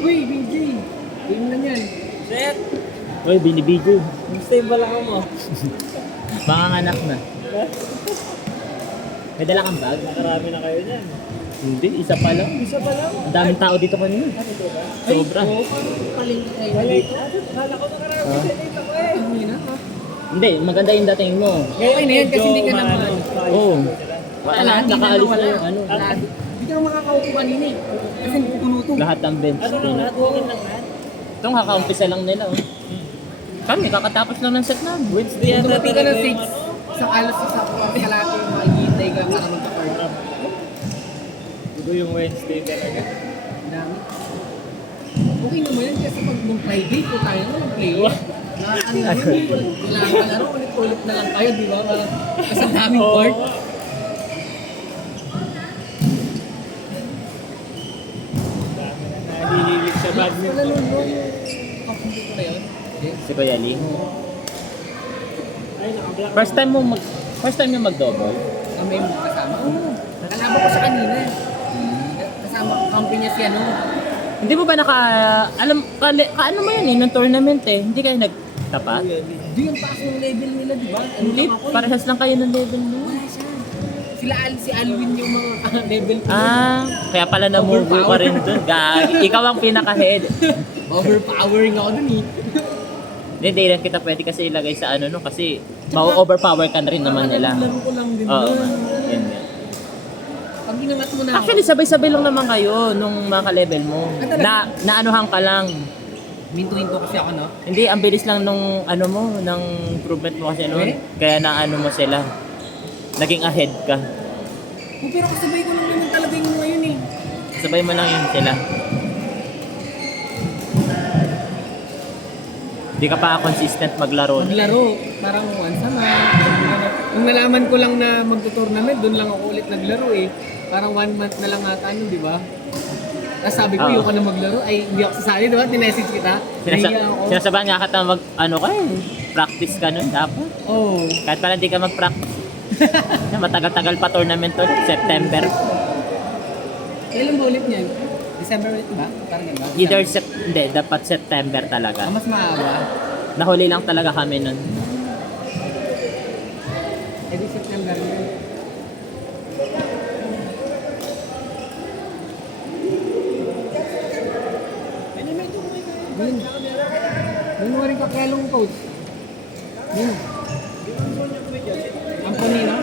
Uy, BJ! Game na yan. Set! Uy, binibidyo. Gusto yung balakang mo. Panganganak na. May dala kang bag? Nakarami na kayo dyan. Hindi, isa pa lang. Isa pa lang. Ang daming tao dito kanina. Sobra. Oo, palengke tayo. Balik. Kala ko nakarami Ah. sa dito ko eh. Ano yun, ha? Hindi, maganda yung dating mo. Okay na yan kasi hindi ka naman. Oo. Wala, hindi na Nakaalis wala. na yung ano. Wala. Hindi ka naman makakaupo kanina eh. Kasi puno to. Lahat ng bench. Ano lang, lahat walking lang lahat. Itong kakaumpisa lang nila. Oh. Kami, kakatapos lang ng set namin. Wednesday Kung yata dumating ka talaga ng 6, yung ano. isang alas sa kalaki, makikintay ka para magka-card. Ito yung Wednesday talaga. Dami. Okay naman yan kasi pag nung Friday po tayo nung play. Na ano naman, wala ka laro, ulit-ulit na lang kayo, di ba? Kasi ang daming Oo. court. Dami na nahihilig sa Wala badminton. nun, no? Kapunti ko na yun. Si Kuya Lee. Ay, naka-black. First time yung mag-double. Ang may kasama. Oo. Kalaban ko siya kanina. Kasama, kampi niya si ano. Hindi mo ba kaano mo yan nung tournament eh. Hindi kayo nagtapat? Di yung taas ng level nila, di ba? Ano Hindi, lang ako eh. parehas lang kayo ng level mo. Wala siya. Si Alvin yung mga level ko. Kaya pala namugo ka rin dun. Gagi. Ikaw ang pinaka-head. Overpowering ako dun eh. Hindi rin kita pwede kasi ilagay sa ano no kasi ma-overpower ka na rin naman nila. Laro ko lang din Oo. nun. Yun nga. Pag ginangat mo na Actually, sabay-sabay lang naman kayo nung mga level mo. Naanuhan ka lang. minto-hinto kasi ako, no? Hindi, ang bilis lang nung ano mo, ng improvement mo kasi noon. Eh? Kaya naano mo sila. Naging ahead ka. Pero kasabay ko lang naman talaga yung ngayon eh. Sabay mo lang yun sila. Hindi ka pa consistent maglaro. Maglaro, parang once a month. Nung nalaman ko lang na magto-tournament, doon lang ako ulit naglaro eh. Parang 1 month na lang ata ano, di ba? Tapos sabi ko, Oo. yung ka na maglaro, ay hindi ako sasali, di ba? Tinessage kita. Nahiya ako. Sinasabahan nga kita ano ka eh. Practice ka nun dapat. Oo. Kahit pala hindi ka mag-practice. Matagal-tagal pa tournament to. September. Kailan ba ulit niyan? December ulit ba? Parang yan ba? Either hindi, dapat September talaga. Mas maaga. Nahuli lang talaga kami nun. Eh di September yun. Yun. January ka kelong coach. Yun. Ang panino?